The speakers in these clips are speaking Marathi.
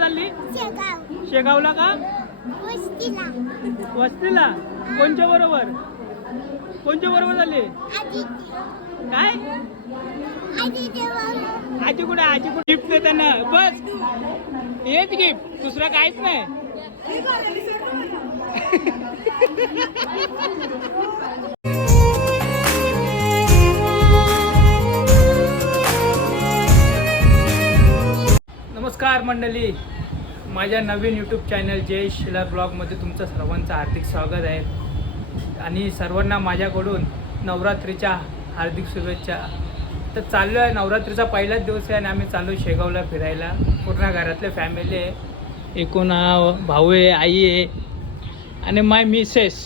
चालली? शेगाव. शेगावला का? वस्तीला. वस्तीला. कोणच्या बरोबर? कोणच्या बरोबर झाली? आजी. काय? आजीच्या बरोबर. आजी कुठे? आजी कुठे? गिफ्ट देते ना बस, हेच गिफ्ट, दुसरा काहीच नाही. नमस्कार मंडळी, माझ्या नवीन यूट्यूब चॅनल जय शिलार ब्लॉगमध्ये तुमचं सर्वांचं हार्दिक स्वागत आहे. आणि सर्वांना माझ्याकडून नवरात्रीच्या हार्दिक शुभेच्छा. तर चाललो आहे, नवरात्रीचा पहिलाच दिवस आहे आणि आम्ही चाललो शेगावला फिरायला. पूर्ण घरातले फॅमिली आहे, एकूण भाऊ आहे, आई आहे आणि माय मिसेस.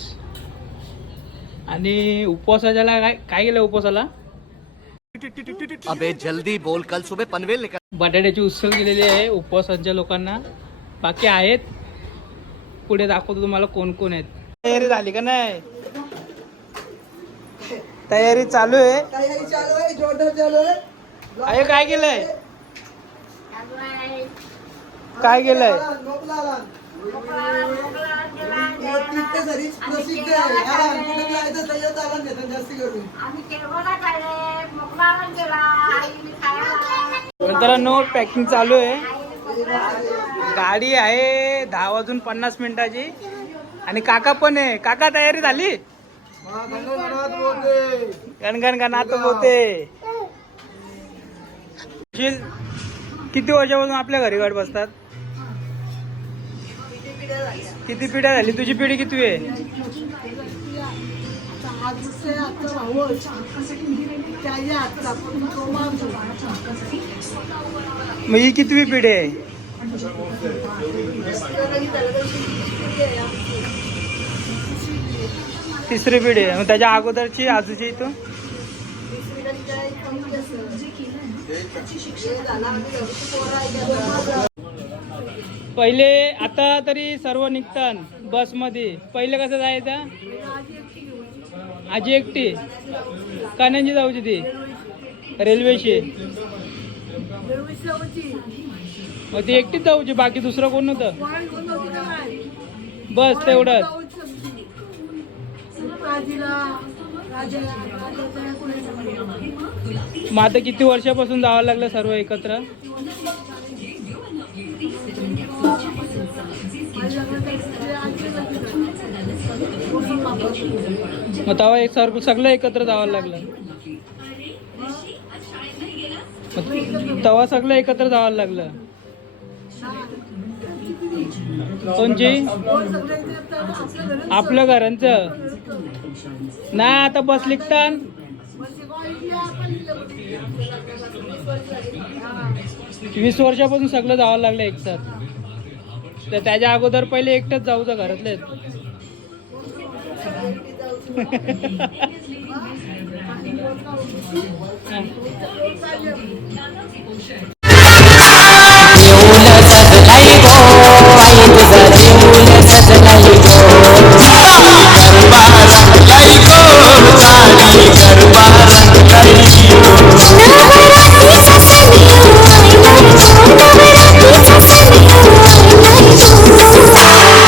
आणि उपवासाला काय केलं उपवासाला? अबे जल्दी बोल, कल सुबह पनवेल निकल. बटाट्याची उसळ केलेली आहे उपवासाच्या लोकांना. बाकी आहेत, पुढे दाखवतो तुम्हाला कोण कोण आहेत. तयारी झाली का नाही? तयारी चालू आहे. तयारी चालू आहे, जोरदार चालू आहे. अरे काय केलंय? काय केलंय? प्रसिद्ध आहे. जास्ती करून मित्रांनो पॅकिंग चालू आहे. गाडी आहे 10 वाजून 50 मिनिटाची आणि काका पण आहे. काका तयारी झाली? गणगण गणात होते. किती वर्षापासून आपल्या घरी गाठ बसतात? किती पिढ्या झाली? तुझी पिढी किती आहे? मग ही कितवी पिढी आहे? तिसरी पिढी आहे. मग त्याच्या अगोदरची आजूची इथून पहिले, आता तरी सर्व निघतात बसमध्ये. पहिले कसं जायचं? आजी एकटी कान्यांची जाऊची ती रेल्वेशी, मग ती एकटीच जाऊची, बाकी दुसरं कोण नव्हतं. बस तेवढंच. मग आता किती वर्षापासून जावं लागलं सर्व एकत्र? मग तेव्हा एक सगळं एकत्र जावं लागलं. तेव्हा सगळं एकत्र जावं लागलं. कोणची? आपलं घरांचं ना. आता बस लिखतात 20 वर्षापासून सगळं जावं लागलं एकसाथ. तर त्याच्या अगोदर पहिले एकटंच जाऊचं घरातले.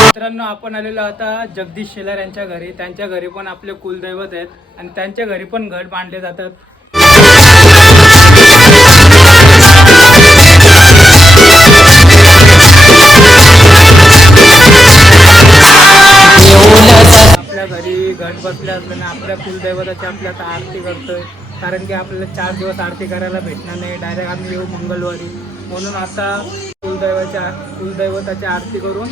मित्रांनो आपण आलेलो आता जगदीश शेलार यांच्या घरी. त्यांच्या घरी पण आपले कुलदैवत आहेत आणि त्यांच्या घरी पण घट बांधले जातात. आपल्या घरी घट बसले असल्याने आपल्या कुलदैवताची आपल्या आता आरती करतोय. कारण की आपल्याला 4 दिवस आरती करायला भेटणार नाही, डायरेक्ट आम्ही येऊ मंगळवारी. म्हणून आता कुलदैवताची आरती करून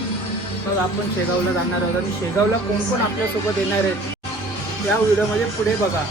मग आपण शेगावला जाणार आहोत. आणि शेगावला कोण कोण आपल्यासोबत येणार आहेत या व्हिडिओमध्ये पुढे बघा.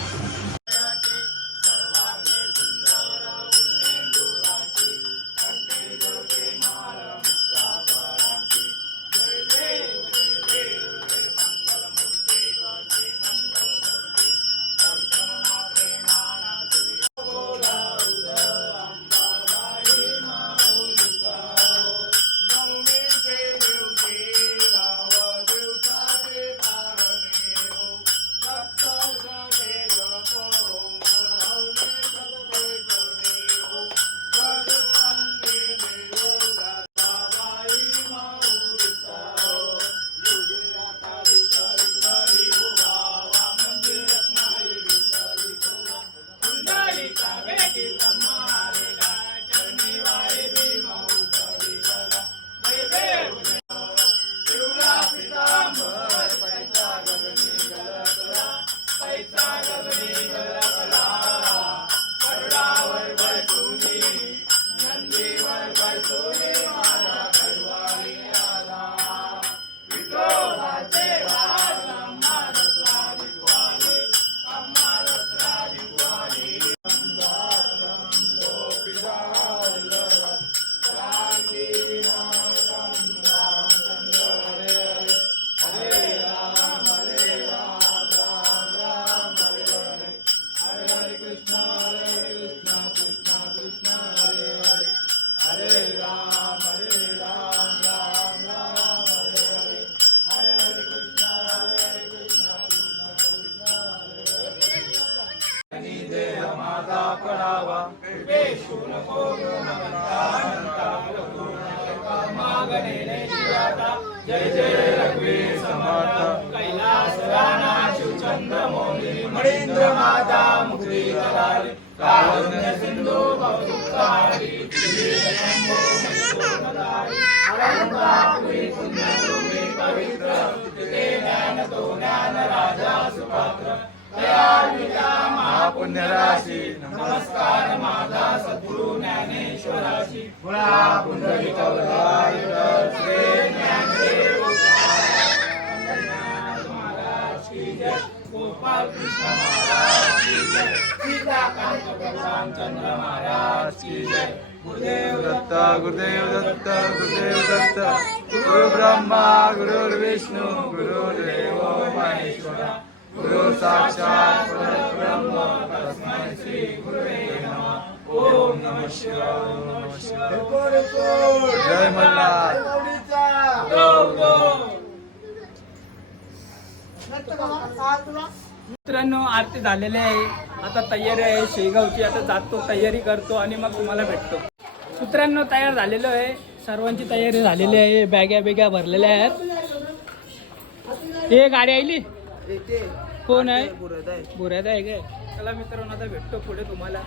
पुण्यराशी गुरुदेव दत्त गुरुदेव दत्त गुरुदेव दत्त गुरु ब्रह्मा गुरुर्विष्णू गुरुदेव महेश्वरा गुरु साक्षात परब्रह्म तस्मै श्री गुरुवे नमः ओम नमः शिवाय ओम नमः शिवाय जय मल्हार मित्रांनो आरती झालेली आहे. आता तयारी आहे शेगावची. आता जातो तयारी करतो आणि मग तुम्हाला भेटतो. मित्रांनो तयार झालेलो आहे. सर्वांची तयारी झालेली आहे. बॅग्या भरलेल्या आहेत. हे गाडी आली कोण आहे बुरादा आहे काय. चला मित्रांनो आता भेटतो पुढे तुम्हाला.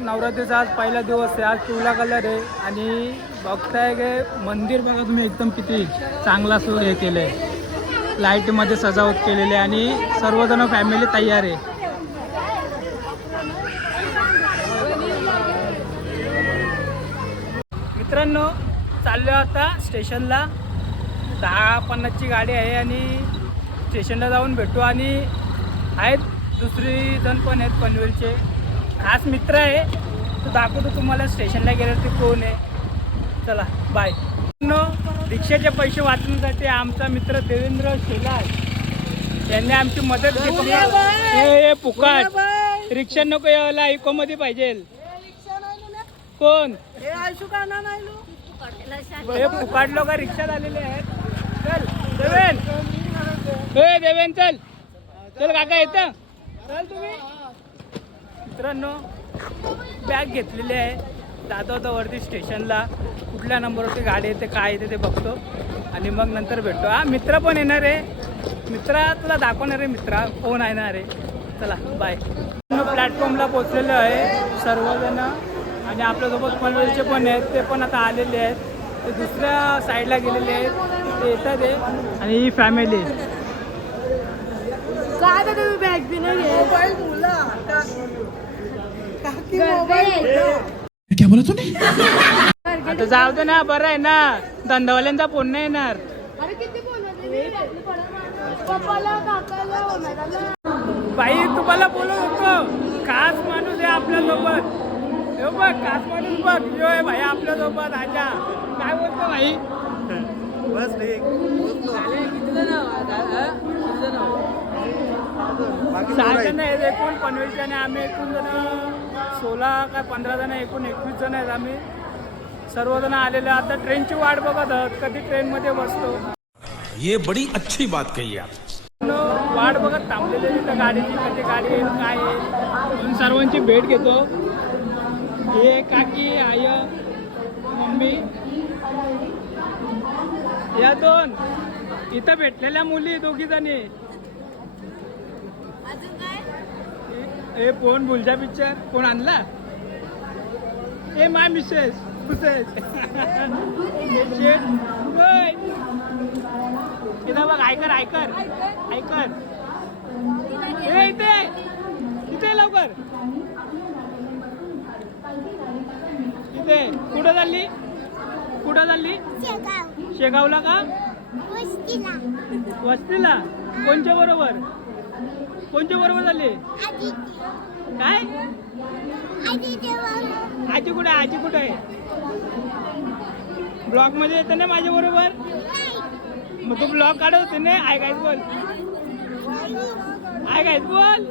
नवरात्रीचा आज पहिला दिवस आहे. आज पिवळा कलर आहे आणि बघताय की मंदिर बघा तुम्ही एकदम किती चांगला हे केलं आहे. लाईटमध्ये सजावट केलेली आहे आणि सर्वजण फॅमिली तयार आहे. मित्रांनो चाललो आता स्टेशनला. 10:50ची गाडी आहे आणि स्टेशनला जाऊन भेटू. आणि आहेत दुसरी जण पण आहेत पनवेलचे खास मित्र आहे. तो दाखवतो तुम्हाला स्टेशनला गेल्यावर ते कोण आहे. चला बाय. रिक्षाचे पैसे वाचण्यासाठी आमचा मित्र देवेंद्र शेलार यांनी आमची मदत केली. हे फुकाट रिक्षा नको यायला इकोमध्ये पाहिजे. कोण हे फुकाट लोक रिक्षात आलेले आहेत. चल देवेन हे देवेन चल चल काका येतं चल तुम्ही. मित्रांनो बॅग घेतलेली आहे. जातो होता वरती स्टेशनला. कुठल्या नंबरवरती गाडी येते काय येते ते बघतो आणि मग नंतर भेटतो. हा मित्र पण येणार आहे. मित्रा तुला दाखवणार आहे मित्रा कोण येणार आहे. चला बाय. प्लॅटफॉर्मला पोचलेलो आहे सर्वजण आणि आपल्यासोबत पनवेलचे पण आहेत. ते पण आता आलेले आहेत. ते दुसऱ्या साईडला गेलेले आहेत. ते येतात आहे आणि ही फॅमिली काय का तुम्ही बॅग बी नाही आता जाऊ दे ना. बरं आहे ना धंदावाल्यांचा फोन नाही येणार. अरे किती पप्पाला काकाला बाई तुम्हाला बोलत होतो खास माणूस आहे आपल्यासोबत. हे बघ खास माणूस बघ यो आहे भाई आपल्यासोबत. आजा काय बोलतो भाई. बस बाकी 6 जण आहेत एकूण पनवेलचे आणि आम्ही एकूण जण 16 का 15 जण एकूण 21 जण आहेत. आम्ही सर्वजण आलेलो. आता ट्रेनची वाट बघत आहोत कधी ट्रेनमध्ये बसतो. ये बड़ी अच्छी बात कही आप. वाट बघत थांबलेले तिथं गाडीची कधी गाडी येईल काय येईल म्हणून सर्वांची भेट घेतो. हे काकी आय मम्मी या दोन इथं भेटलेल्या मुली दोघी जणी. हे फोन भुलजा पिक्चर कोण आणला. हे माय मिसेस इथं बघ ऐकर ऐकर ऐकर. हे इथे इथे लवकर इथे कुठं चालली कुठं चालली? शेगाव शेगावला का? वस्तीला वस्तीला? कोणच्या बरोबर? कोणच्या बरोबर चालली? आदित्य काय? आदित्य मामा आजी कुठे आहे? आजी कुठे आहे? ब्लॉग मध्ये येते ना माझ्या बरोबर? मग तू ब्लॉग काढत होते ना? आय काय बोल, आय काय बोल.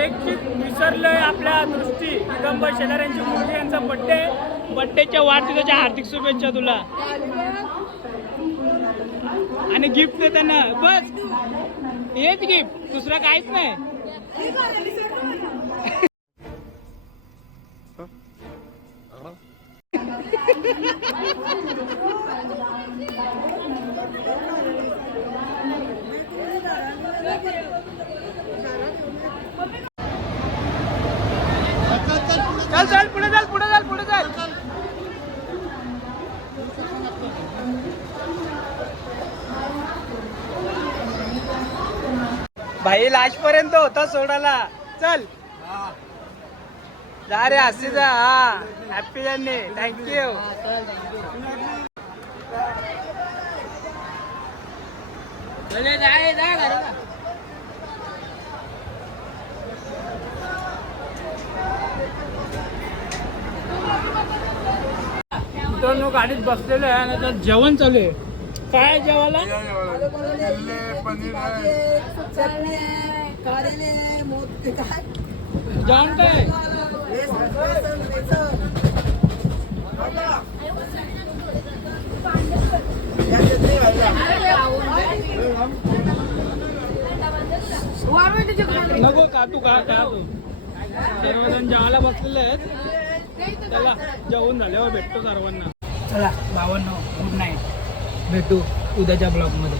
एक चीज विसरलोय आपल्या दृष्टी. दिगंबर शेलार यांची मुलगी यांचा बड्डेच्या वाढदिवसाच्या हार्दिक शुभेच्छा तुला. आणि गिफ्ट दे त्यांना, बस हेच गिफ्ट, दुसरं काहीच नाही. चल चल पुढे चल, पुढे चल, पुढे चल. भाई लास्ट पर्यंत होता सोडाला. चल जा रे, असे जा. हा हॅपी जर्नी, थँक्यू. मित्रांनो गाडीत बसलेलो आहे आणि आता जेवण चालू आहे. काय आहे जेवायला? जेवण काय? नको का तू का तू सर्वजण जेवायला बसलेले आहेत. चला जेवण झाल्यावर भेटतो सर्वांना. चला भावांनो, गुड नाईट. भेटू उद्याच्या ब्लॉग मध्ये.